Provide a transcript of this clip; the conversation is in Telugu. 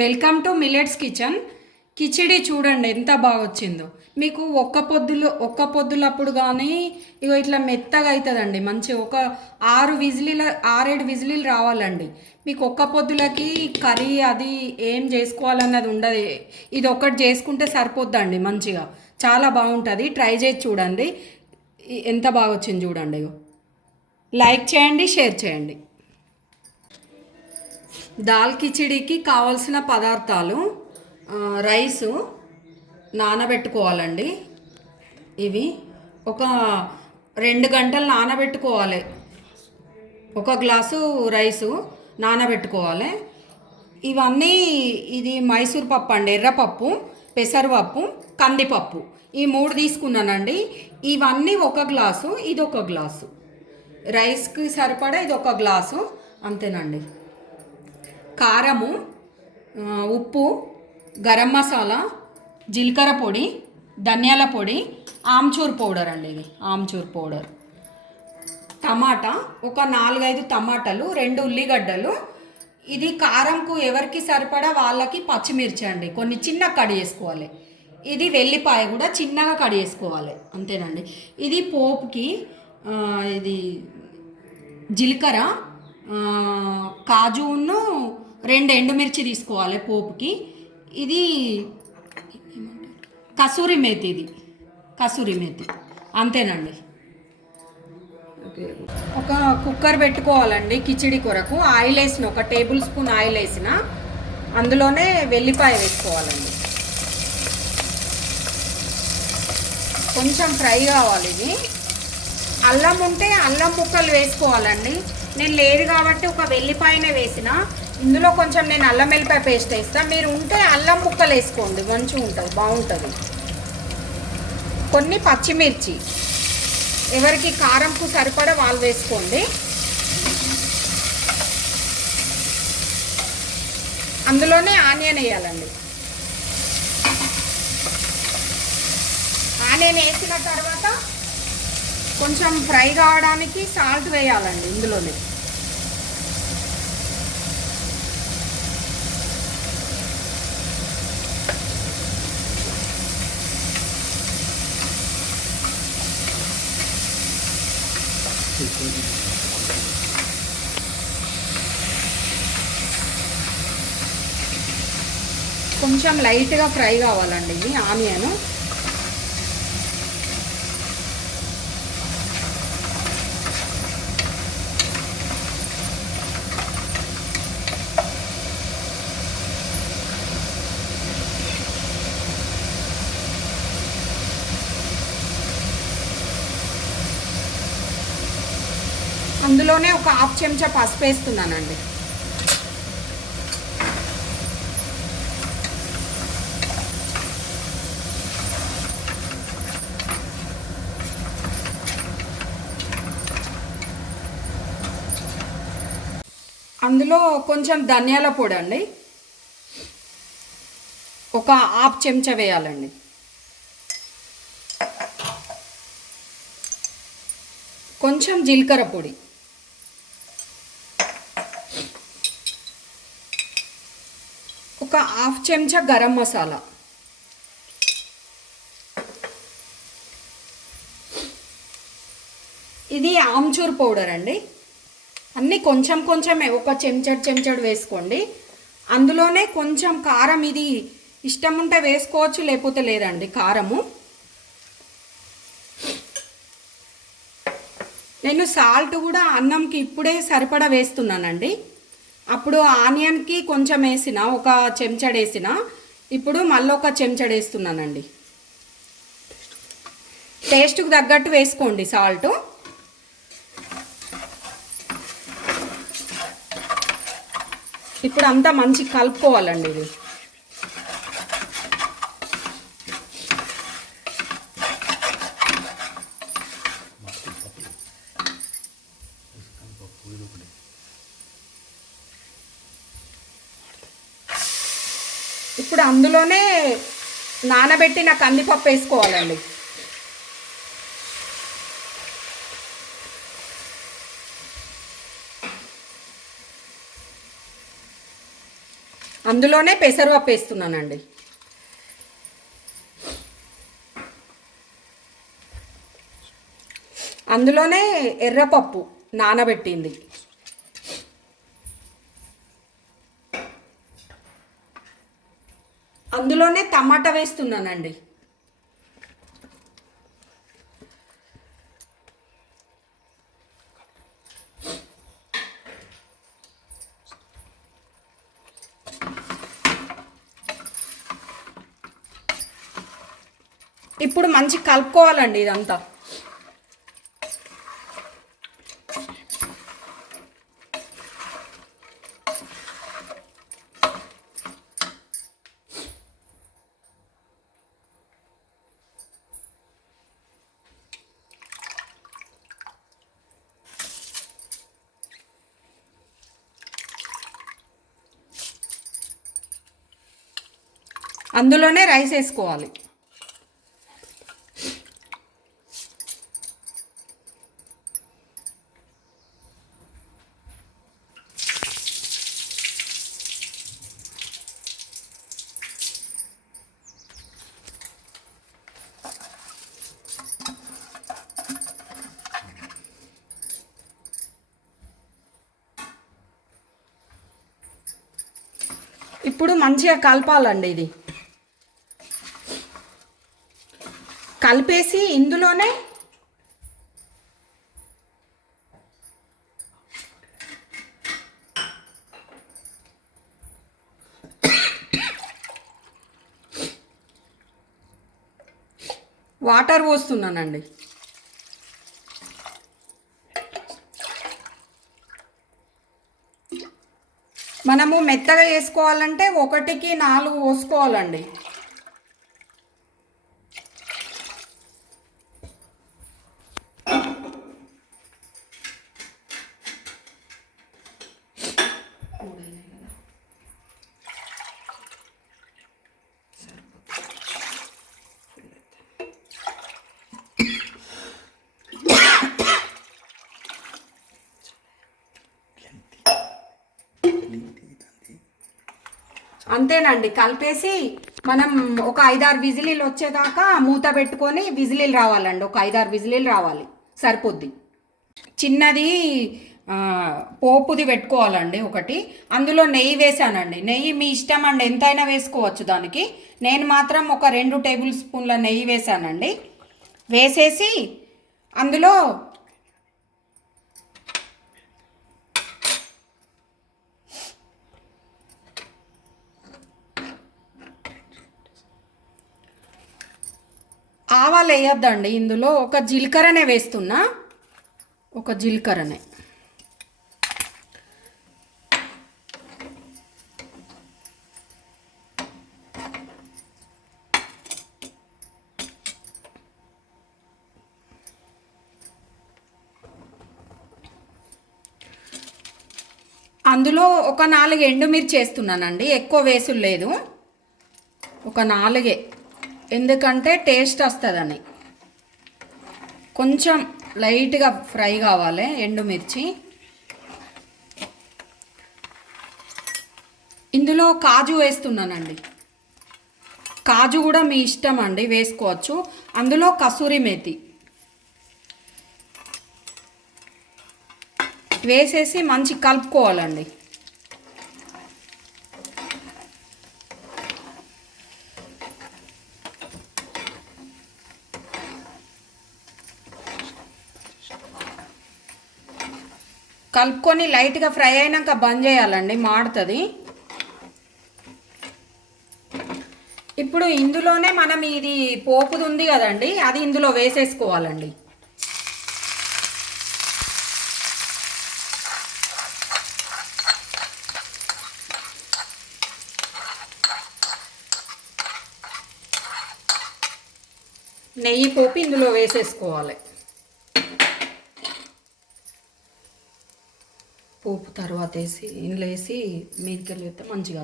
Welcome to millets kitchen. Khichdi చూడండి ఎంత బాగా వచ్చిందో. మీకు ఒక్క పొద్దులప్పుడు కానీ ఇగో ఇట్లా మెత్తగా అవుతుందండి. మంచి ఒక 6-7 విజిలీలు రావాలండి. మీకు ఒక్క పొద్దులకి కర్రీ అది ఏం చేసుకోవాలన్నది ఉండదు. ఇది ఒకటి చేసుకుంటే సరిపోద్దండి. మంచిగా చాలా బాగుంటుంది. ట్రై చేసి చూడండి. ఎంత బాగా వచ్చింది చూడండి. ఇగో లైక్ చేయండి, షేర్ చేయండి. దాల్ కిచిడికి కావాల్సిన పదార్థాలు: రైసు నానబెట్టుకోవాలండి. ఇవి ఒక 2 గంటలు నానబెట్టుకోవాలి. ఒక గ్లాసు రైసు నానబెట్టుకోవాలి. ఇవన్నీ ఇది మైసూర్ పప్పు అండి, ఎర్రపప్పు, పెసరపప్పు, కందిపప్పు, ఈ 3 తీసుకున్నానండి. ఇవన్నీ ఒక గ్లాసు, ఇది ఒక గ్లాసు. రైస్కి సరిపడా ఇది ఒక గ్లాసు, అంతేనండి. కారము, ఉప్పు, గరం మసాలా, జీలకర్ర పొడి, ధనియాల పొడి, ఆమ్చూర్ పౌడర్ అండి. ఇది ఆమ్చూర్ పౌడర్. టమాటా ఒక 4-5 టమాటాలు, 2 ఉల్లిగడ్డలు. ఇది కారంకు ఎవరికి సరిపడా వాళ్ళకి పచ్చిమిర్చి అండి, కొన్ని చిన్నగా కట్ చేసుకోవాలి. ఇది వెల్లిపాయ కూడా చిన్నగా కట్ చేసుకోవాలి, అంతేనండి. ఇది పోపుకి ఇది జీలకర్ర, కాజును 2 ఎండుమిర్చి తీసుకోవాలి పోపుకి. ఇది కసూరి మేతి, ఇది కసూరి మేతి, అంతేనండి. ఒక కుక్కర్ పెట్టుకోవాలండి కిచిడి కొరకు. ఆయిల్ వేసిన, 1 టేబుల్ స్పూన్ ఆయిల్ వేసిన, అందులోనే వెల్లిపాయ వేసుకోవాలండి. కొంచెం ఫ్రై కావాలి ఇది. అల్లం ఉంటే అల్లం ముక్కలు వేసుకోవాలండి. నేను లేదు కాబట్టి ఒక వెల్లిపాయనే వేసిన. ఇందులో కొంచెం నేను అల్లం వెల్లిపాయ పేస్ట్ వేస్తాను. మీరు ఉంటే అల్లం ముక్కలు వేసుకోండి, మంచిగా ఉంటుంది, బాగుంటుంది. కొన్ని పచ్చిమిర్చి, ఎవరికి కారంకు సరిపడా వాళ్ళు వేసుకోండి. అందులోనే ఆనియన్ వేయాలండి. ఆనియన్ వేసిన తర్వాత కొంచెం ఫ్రై కావడానికి సాల్ట్ వేయాలండి ఇందులోనే. కొంచెం లైట్గా ఫ్రై కావాలండి ఇది ఆనియన్. అందులోనే ఒక 1/2 చెంచా పసుపు వేస్తున్నానండి. అందులో కొంచెం ధనియాల పొడి అండి, ఒక 1/2 చెంచా వేయాలండి. కొంచెం జీలకర్ర పొడి, ఒక 1/2 చెంచా గరం మసాలా, ఇది ఆమ్చూర్ పౌడర్ అండి. అన్నీ కొంచెం కొంచెమే, ఒక చెంచాడు వేసుకోండి. అందులోనే కొంచెం కారం, ఇది ఇష్టం ఉంటే వేసుకోవచ్చు, లేకపోతే లేదండి కారము. నేను సాల్ట్ కూడా అన్నంకి ఇప్పుడే సరిపడా వేస్తున్నానండి. అప్పుడు ఆనియన్కి కొంచెం వేసిన, ఒక చెంచాడు వేసిన, ఇప్పుడు మళ్ళీ ఒక చెంచాడు వేస్తున్నానండి. టేస్ట్కి తగ్గట్టు వేసుకోండి సాల్ట్. ఇప్పుడు అంతా మంచిగా కలుపుకోవాలండి ఇది. ఇప్పుడు అందులోనే నానబెట్టిన కందిపప్పు వేసుకోవాలండి. అందులోనే పెసరపప్పు వేస్తున్నానండి. అందులోనే ఎర్రపప్పు నానబెట్టింది. అందులోనే టమాటా వేస్తున్నానండి. ఇప్పుడు మంచి కలుపుకోవాలండి ఇదంతా. అందులోనే రైస్ వేసుకోవాలి. ఇప్పుడు మంచిగా కలపాలండి. ఇది కలిపేసి ఇందులోనే వాటర్ పోస్తున్నానండి. మనము మెత్తగా వేసుకోవాలంటే 1కి 4 పోసుకోవాలండి. అంతేనండి. కలిపేసి మనం ఒక 5-6 విజిలీలు వచ్చేదాకా మూత పెట్టుకొని విజిలీలు రావాలండి. ఒక 5-6 విజిలీలు రావాలి, సరిపోద్ది. చిన్నది పోపుది పెట్టుకోవాలండి ఒకటి. అందులో నెయ్యి వేసానండి. నెయ్యి మీ ఇష్టం అండి, ఎంతైనా వేసుకోవచ్చు దానికి. నేను మాత్రం ఒక 2 టేబుల్ స్పూన్ల నెయ్యి వేసానండి. వేసేసి అందులో ఆవాలు వేయొద్దండి. ఇందులో ఒక జీలకర్రనే వేస్తున్నా, ఒక జీలకర్రనే. అందులో ఒక 4 ఎండుమిర్చి వేస్తున్నానండి. ఎక్కువ వేసులు లేదు, ఒక 4. ఎందుకంటే టేస్ట్ వస్తుందని. కొంచెం లైట్గా ఫ్రై కావాలి ఎండుమిర్చి. ఇందులో కాజు వేస్తున్నానండి. కాజు కూడా మీ ఇష్టం అండి, వేసుకోవచ్చు. అందులో కసూరి మేతి వేసేసి మంచి కలుపుకోవాలండి. కలుపుకొని లైట్గా ఫ్రై అయినాక బంద్ చేయాలండి, మాడుతుంది. ఇప్పుడు ఇందులోనే మనం ఇది పోపుది ఉంది కదండి, అది ఇందులో వేసేసుకోవాలండి. నెయ్యి పోపు ఇందులో వేసేసుకోవాలి. పోపు తర్వాత వేసి ఇందులో వేసి మీదకి వెళ్ళి మంచిగా